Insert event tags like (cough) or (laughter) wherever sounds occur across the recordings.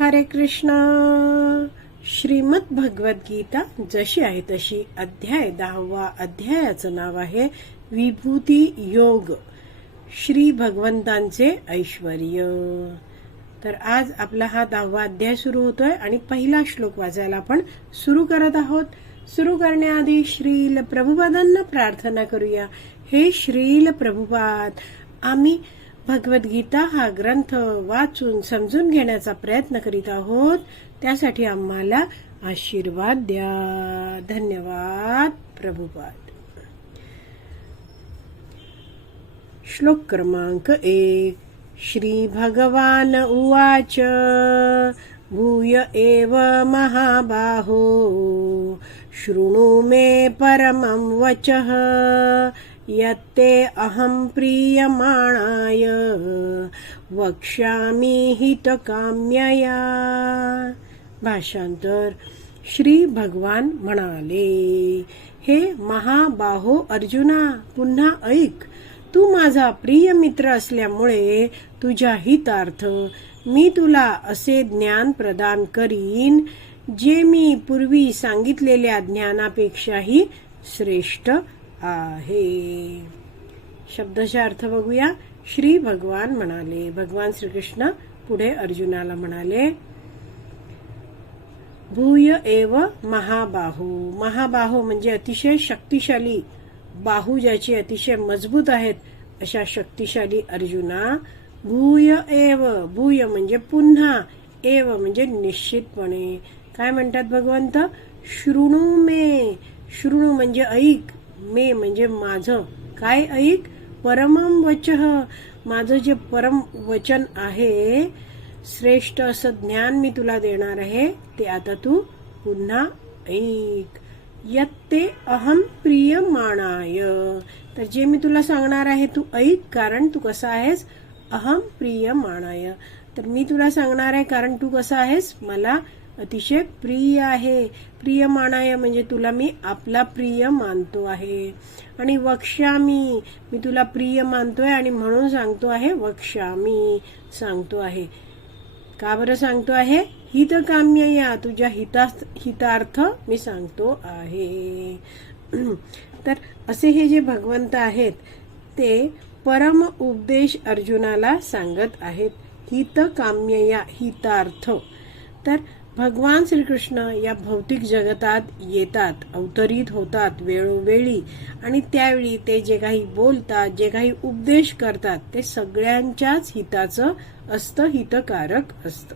हरे कृष्ण। श्रीमद भगवद्गीता जशी आहे तशी अध्याय दहावा अध्यायाचं नाव आहे विभूती योग. श्री भगवंतांचे ऐश्वर्य. तर आज आपला हा दहावा अध्याय सुरू होतोय आणि पहिला श्लोक वाचायला आपण सुरू करत आहोत. सुरू करण्याआधी श्रील प्रभुपादांना प्रार्थना करूया. हे श्रील प्रभुपाद आम्ही भगवद्गीता हा ग्रंथ वाचून समजून घेण्याचा प्रयत्न करीत आहोत. त्यासाठी आम्हाला आशीर्वाद द्या. धन्यवाद प्रभुपाद. श्लोक क्रमांक एक. श्री भगवान उवाच. भूय एव महाबाहो. शृणु मे परमं वचः. यत्ते अहं प्रीयमाणाय। वक्ष्यामि हितकाम्यया। भाषांतर श्री भगवान म्हणाले हे महाबाहो अर्जुना पुन्हा ऐक. तू माझा प्रिय मित्र असल्यामुळे तुझ्या हितार्थ मी तुला असे ज्ञान प्रदान करीन जे मी पूर्वी सांगितलेल्या ज्ञानापेक्षाही श्रेष्ठ आहे शब्दाचा अर्थ बघूया. श्री भगवान म्हणाले. भगवान श्रीकृष्ण पुढे अर्जुनाला म्हणाले भूय एव महाबाहू. महाबाहू म्हणजे अतिशय शक्तिशाली बाहू ज्याचे अतिशय मजबूत आहेत अशा शक्तिशाली अर्जुना भूय एव. भूय म्हणजे पुन्हा एव म्हणजे निश्चितपणे. काय म्हणतात भगवंत? शृणू मे. शृणू म्हणजे ऐक. मे म्हणजे माझं. काय ऐक? परमम वच. माझं जे परम वचन आहे श्रेष्ठ असं ज्ञान मी तुला देणार आहे ते आता तू पुन्हा ऐक. यत्ते अहम प्रिय मानाय तर जे मी तुला सांगणार आहे तू ऐक कारण तू कसा आहेस? अहम प्रिय मानाय तर मी तुला सांगणार आहे कारण तू कसा आहेस? मला अतिशय प्रिय आहे. प्रिय मानाय म्हणजे तुला मी आपला प्रिय मानतो आहे. आणि वक्ष्यामी मी. तुला प्रिय मानतोय आणि म्हणून सांगतो आहे वक्षामी सांगतो आहे. का बरं सांगतो आहे? हित काम्य या. तुझ्या हिता हितार्थ मी सांगतो आहे. (clears throat) तर असे हे जे भगवंत आहेत ते परम उपदेश अर्जुनाला सांगत आहेत. हित काम्य या. हितार्थ. तर भगवान श्रीकृष्ण या भौतिक जगतात येतात अवतरित होतात वेळोवेळी. आणि त्यावेळी ते जे काही बोलतात जे काही उपदेश करतात ते सगळ्यांच्याच हिताचं असतं हितकारक असतं.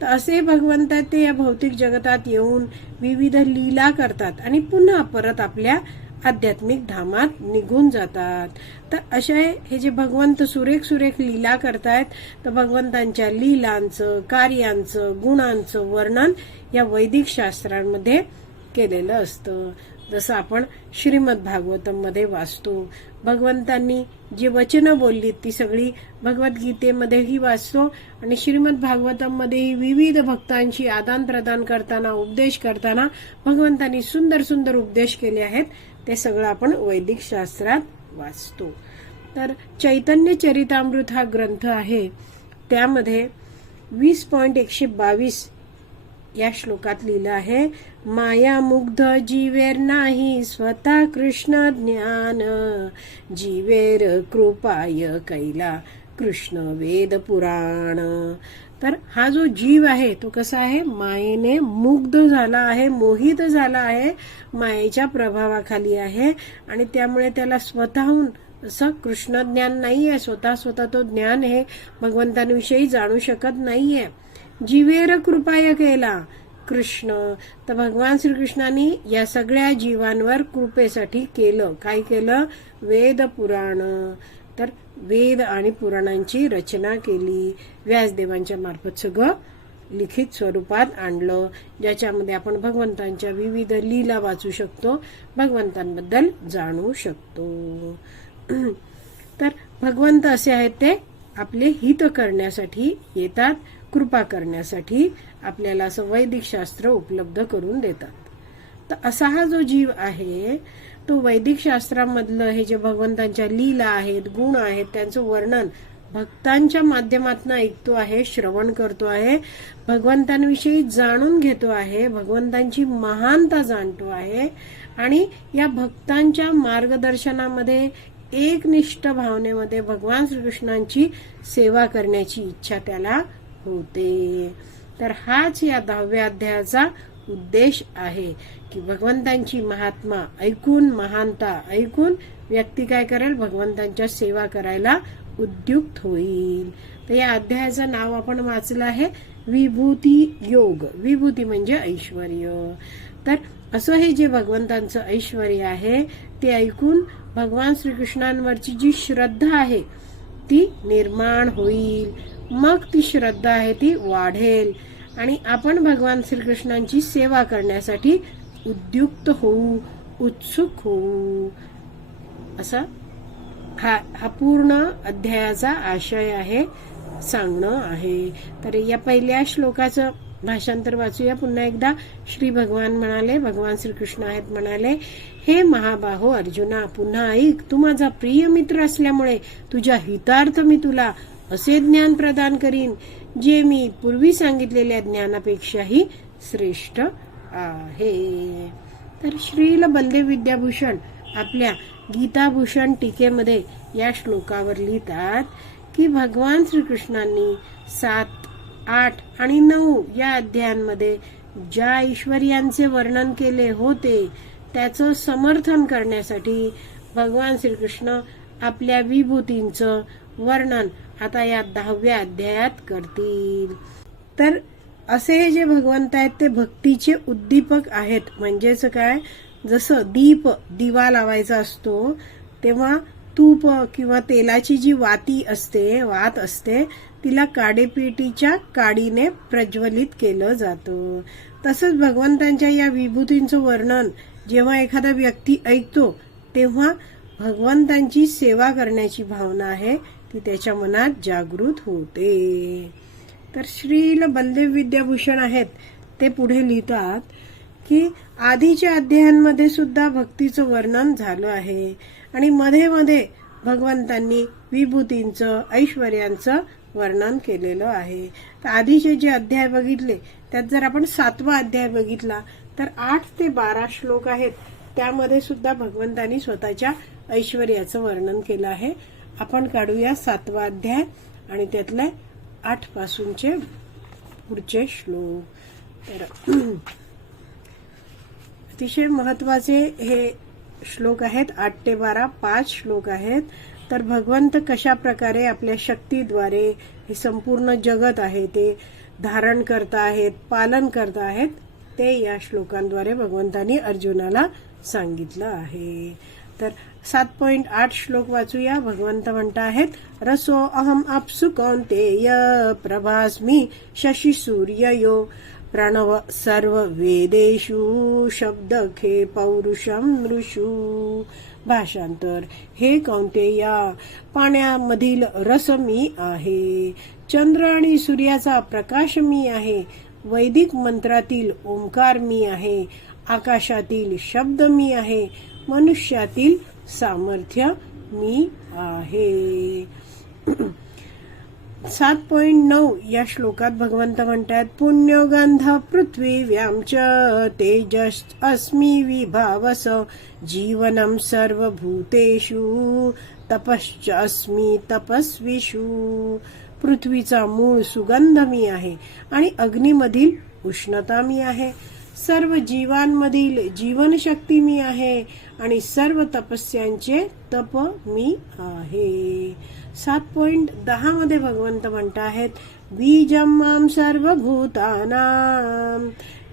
तर असे भगवंत ते या भौतिक जगतात येऊन विविध लीला करतात आणि पुन्हा परत आपल्या आध्यात्मिक धामात निघून जातात. तर असे हे जे भगवंत सुरेख सुरेख लीला करतायत तर भगवंतांच्या लीलांचं कार्यांचं गुणांचं वर्णन या वैदिक शास्त्रांमध्ये केलेलं असतं. जसं आपण श्रीमद भागवतममध्ये वाचतो. भगवंतांनी जी वचनं बोलली ती सगळी भगवद्गीतेमध्येही वाचतो आणि श्रीमद भागवतम मध्येही विविध भक्तांशी आदान प्रदान करताना उपदेश करताना भगवंतांनी सुंदर सुंदर उपदेश केले आहेत. ते सगळं आपण वैदिक शास्त्रात वाचतो. तर चैतन्य चरितामृत हा ग्रंथ आहे. त्यामध्ये वीस पॉइंट एकशे बावीस या श्लोकात लिहिलं आहे. माया मुग्ध जीवेर नाही स्वतः कृष्ण ज्ञान. जीवेर कृपाय कैला कृष्ण वेद पुराण. तर हा जो जीव आहे तो कसा आहे? मायेने मुग्ध झाला आहे मोहित झाला आहे मायेच्या प्रभावाखाली आहे. आणि त्यामुळे त्याला स्वतःहून असं कृष्ण ज्ञान नाहीये. स्वतः स्वतः तो ज्ञान हे भगवंतांविषयी जाणू शकत नाहीये. जीवेर कृपाय केला कृष्ण. तर भगवान श्रीकृष्णाने या सगळ्या जीवांवर कृपेसाठी केलं. काय केलं? वेद पुराण. तर वेद आणि पुराणांची रचना केली. व्यासदेवांच्या मार्फत सगळं लिखित स्वरूपात आणलं. ज्याच्यामध्ये आपण भगवंतांच्या विविध लीला वाचू शकतो. भगवंतांबद्दल जाणू शकतो. (clears throat) तर भगवंत असे आहेत ते. आपले हित करण्यासाठी येतात. कृपा करण्यासाठी आपल्याला असं वैदिक शास्त्र उपलब्ध करून देतात. तर असा हा जो जीव आहे तो वैदिक शास्त्रामधलं हे जे भगवंतांच्या लीला आहेत गुण आहेत त्यांचं वर्णन भक्तांच्या माध्यमातून ऐकतो आहे श्रवण करतो आहे भगवंतांविषयी जाणून घेतो आहे भगवंतांची महानता जाणतो आहे आणि या भक्तांच्या मार्गदर्शनामध्ये एकनिष्ठ भावनेमध्ये भगवान श्रीकृष्णांची सेवा करण्याची इच्छा त्याला होते. तर हाच या दहाव्या अध्यायाचा उद्देश आहे की भगवंतांची महात्मा ऐकून महानता ऐकून व्यक्ती काय करेल? भगवंतांच्या सेवा करायला उद्युक्त होईल. तर या अध्यायाचं नाव आपण वाचलं आहे विभूती योग. विभूती म्हणजे ऐश्वर तर असं हे जे भगवंतांचं ऐश्वर आहे ते ऐकून भगवान श्रीकृष्णांवरची जी श्रद्धा आहे ती निर्माण होईल. मग ती श्रद्धा आहे ती वाढेल. आणि आपण भगवान श्रीकृष्णांची सेवा करण्यासाठी उद्युक्त होऊ उत्सुक होऊ. असा हा हा पूर्ण अध्यायाचा आशय आहे सांगणं आहे. तर या पहिल्या श्लोकाचं भाषांतर वाचूया. पुन्हा एकदा श्री भगवान म्हणाले भगवान श्रीकृष्ण आहेत म्हणाले हे महाबाहो अर्जुना पुन्हा ऐक तू माझा प्रिय मित्र असल्यामुळे तुझ्या हितार्थ मी तुला असे ज्ञान प्रदान करीन. जे मी पूर्वी सांगितलेल्या ज्ञानापेक्षाही श्रेष्ठ आहे. तर श्रील बंदे विद्याभूषण आपल्या गीताभूषण टीकेमध्ये या श्लोकावर लिहितात की भगवान श्रीकृष्णांनी सात आठ आणि नऊ या अध्यायांमध्ये ज्या ऐश्वर्यांचे वर्णन केले होते त्याचं समर्थन करण्यासाठी भगवान श्रीकृष्ण आपल्या विभूतींचं वर्णन आता या दहाव्या अध्यायात करतील. तर असे हे जे भगवंत आहेत ते भक्तीचे उद्दीपक आहेत. म्हणजेच काय? जसं दीप दिवा लावायचा असतो तेव्हा तूप किंवा तेलाची जी वाती असते वात असते तिला काडेपेटीच्या काडीने प्रज्वलित केलं जातं. तसंच भगवंतांच्या या विभूतींचं वर्णन जेव्हा एखादा व्यक्ती ऐकतो तेव्हा भगवंतांची सेवा करण्याची भावना आहे ती त्याच्या मनात जागृत होते. तर श्रील बलदेव विद्याभूषण आहेत. ते पुढे लिहितात की आधीच्या अध्यायांमध्ये सुद्धा भक्तीचं वर्णन झालं आहे. आणि मध्ये मध्ये भगवंतांनी विभूतींचं ऐश्वर्यांचं वर्णन केलेलं आहे. तर आधीचे जे अध्याय बघितले त्यात जर आपण सातवा अध्याय बघितला तर आठ ते बारा श्लोक आहेत. त्यामध्ये सुद्धा भगवंतांनी स्वतःच्या ऐश्वर्याचं वर्णन केलं आहे. आपण काढूया सातवा अध्याय आणि त्यातले आठ पासूनचे पुढचे श्लोक. तर अतिशय महत्त्वाचे हे श्लोक आहेत आठ ते बारा पाच श्लोक आहेत. तर भगवंत कशा प्रकारे आपल्या शक्तीद्वारे हे संपूर्ण जगत आहे ते धारण करत आहेत पालन करत आहेत ते या श्लोकांद्वारे भगवंतांनी अर्जुनाला सांगितलं आहे. तर सात पॉइंट आठ श्लोक वाचूया. भगवंत म्हणता आहेत रसो अहम अप्सु कौंतेय प्रभास्मी शशी सूर्य यो प्रणव सर्व वेदेशु शब्द खे पौरुषम मृषू भाषांतर हे कौंतेया पाण्यामधील रस मी आहे. चंद्र आणि सूर्याचा प्रकाश मी आहे. वैदिक मंत्रातील ओंकार मी आहे. आकाशातील शब्द मी आहे. मनुष्यातील सामर्थ्य मी आहे. सात पॉइंट नऊ या श्लोकात भगवंत म्हणतात पुण्यगंध पृथ्वी व्यामच तेजस अस्मी विभावस जीवनम सर्वभूतेषु तपश्च अस्मी तपस्विषु. पृथ्वीचा मूळ सुगंध मी आहे आणि अग्नीमधील उष्णता मी आहे. सर्व जीवांमधील जीवनशक्ती मी आहे आणि सर्व तपस्यांचे तप मी आहे. सात पॉइंट दहा मध्ये भगवंत म्हणत आहेत बीजमाम सर्व सर्वभूतानां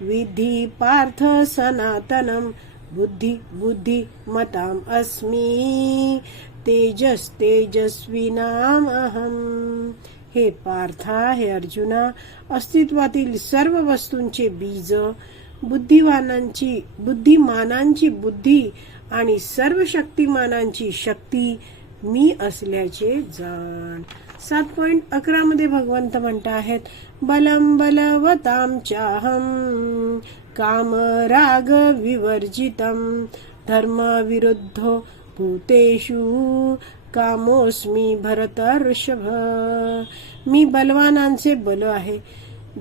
विधी पार्थ सनातनम बुद्धी बुद्धी मताम अस्मी तेजस तेजस्विनाम अहम. हे पार्था हे अर्जुना अस्तित्वातील सर्व वस्तूंचे बीज बुद्धिवानांची बुद्धिमानांची बुद्धी आणि सर्व शक्तिमानांची शक्ती मी असल्याचे जाण. सात पॉइंट अकरा मध्ये भगवंत म्हणत आहेत बलम बलवताम काम राग विवर्जितम धर्म विरुद्ध भूतेषु कामोस्मी भरतर्षभ. मी बलवानांचे बल आहे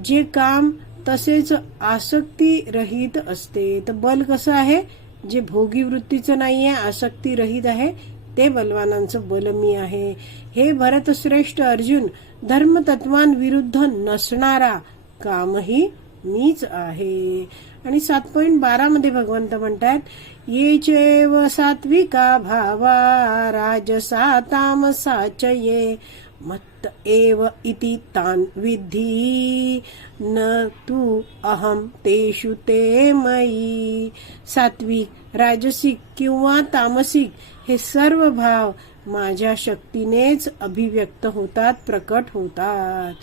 जे काम तसेच आसक्ती रहित असते. तर बल कसं आहे? जे भोगी वृत्तीचं आहे आसक्ती रहित आहे ते बलवानांचं बल मी आहे. हे भरतश्रेष्ठ अर्जुन धर्मतत्वांविरुद्ध नसणारा कामही मीच आहे. आणि सात पॉईंट बारा मध्ये भगवंत म्हणतात ये चेव सात्विका भावा राजसा तामसाच ये. मत त एव इति तान विधी न तू अहम तेषु ते मयी। सात्विक राजसिक किंवा तामसिक हे सर्व भाव माझ्या शक्तीनेच अभिव्यक्त होतात प्रकट होतात.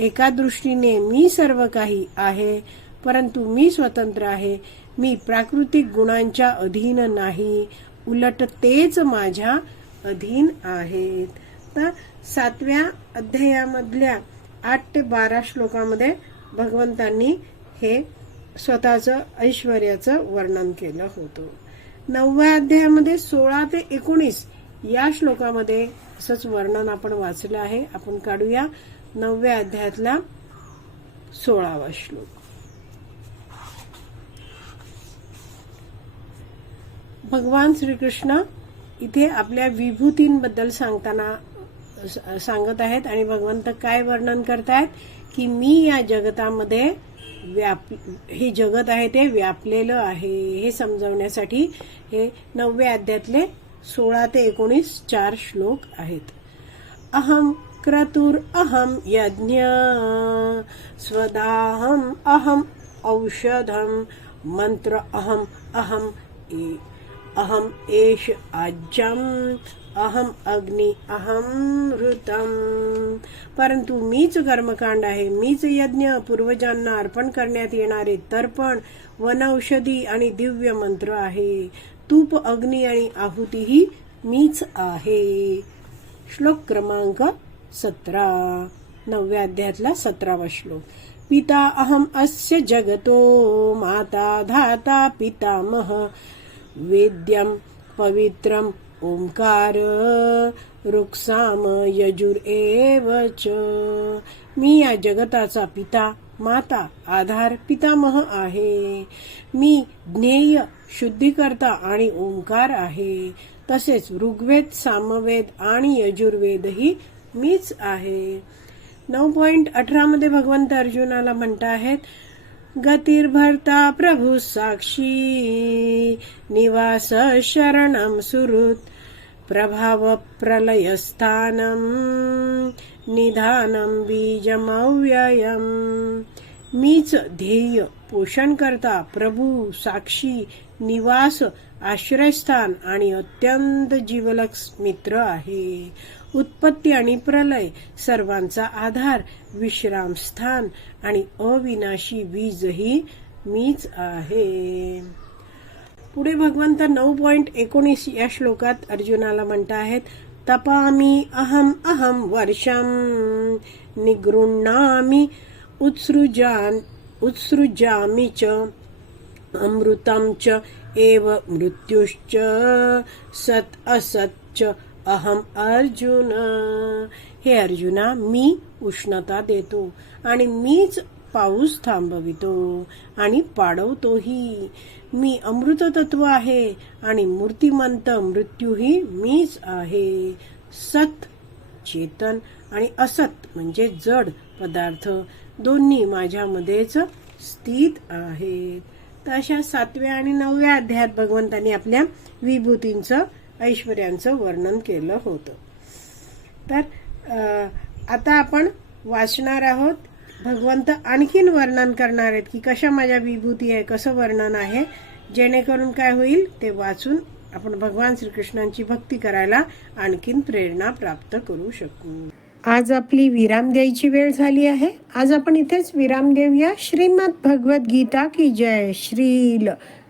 एका दृष्टीने मी सर्व काही आहे परंतु मी स्वतंत्र आहे. मी प्राकृतिक गुणांच्या अधीन नाही उलट तेच माझ्या अधीन आहेत. तर सातव्या अध्यायामधल्या आठ ते बारा श्लोकामध्ये भगवंतांनी हे स्वतःचं ऐश्वर्याचं वर्णन केलं होतं. नवव्या अध्यायामध्ये सोळा ते एकोणीस या श्लोकामध्ये असंच वर्णन आपण वाचलं आहे. आपण काढूया नवव्या अध्यायातला सोळावा श्लोक. भगवान श्रीकृष्ण इथे आपल्या विभूतींबद्दल सांगताना सांगत आहेत आणि भगवंत काय वर्णन करतायत? की मी या जगतामध्ये व्याप हे जगत आहे ते व्यापलेलं आहे. हे समजवण्यासाठी हे नवव्या अध्यातले सोळा ते एकोणीस चार श्लोक आहेत. अहम क्रतुर अहम यज्ञ स्वदाहम अहम औषधम मंत्र अहम अहम ए अहम एष आज्यम अहम अग्नि अहम ऋतम। परंतु मीच कर्मकांड आहे मीच यज्ञ पूर्वजांना अर्पण करण्यात येणारे तर्पण वनौषधी आणि दिव्य मंत्र आहे. तूप अग्नी आणि आहुतीही मीच आहे. श्लोक क्रमांक सतरा नवव्या अध्यायातला सतरावा श्लोक. पिता अहम अस्य जगतो माता धाता पितामह। वेद्यम पवित्रम ओंकार रुक्साम यजुर च। मी या जगताचा पिता माता आधार पितामह आहे. मी ज्ञेय शुद्धीकर्ता आणि ओंकार आहे. तसेच ऋग्वेद सामवेद आणि यजुर्वेदही मीच आहे. नऊ पॉइंट अठरा मध्ये भगवंत अर्जुनाला म्हणता आहेत गतिर्भर्ता प्रभु साक्षी निवास शरणम सुहृत प्रभाव प्रलयस्थानम निधानम बीजमव्ययम मीच ध्येय पोषण करता प्रभू साक्षी निवास आश्रयस्थान आणि अत्यंत जीवलक्ष मित्र आहे. उत्पत्ती आणि प्रलय सर्वांचा आधार विश्रामस्थान आणि अविनाशी बीजही मीच आहे. पुढे भगवंत नऊ पॉइंट एकोणीस या श्लोकात अर्जुनाला म्हणत आहेत तपामी अहम अहम वर्षम निगृणामी उत्सृजान उत्सृजामी च अमृतं च एव मृत्युश्च सत असत च। अहम अर्जुन. हे अर्जुना मी उष्णता देतो आणि मीच पाऊस थांबवितो आणि पाडवतोही. मी अमृत तत्व आहे आणि मूर्तिमंत मृत्यूही मीच आहे. सत चेतन आणि असत म्हणजे जड पदार्थ दोन्ही माझ्यामध्येच स्थित आहेत. तर अशा सातव्या आणि नवव्या अध्यायात भगवंतांनी आपल्या विभूतींचं ऐश्वर्यांचं वर्णन केलं होतं. तर आता आपण वाचणार आहोत. भगवंत आणखीन वर्णन करणार आहेत की कशा माझ्या विभूती आहे कसं वर्णन आहे जेणेकरून काय होईल ते वाचून आपण भगवान श्रीकृष्णांची भक्ती करायला आणखीन प्रेरणा प्राप्त करू शकू. आज आपली विराम द्यायची वेळ झाली आहे. आज आपण इथेच विराम देऊया. श्रीमद भगवत गीता की जय श्रील.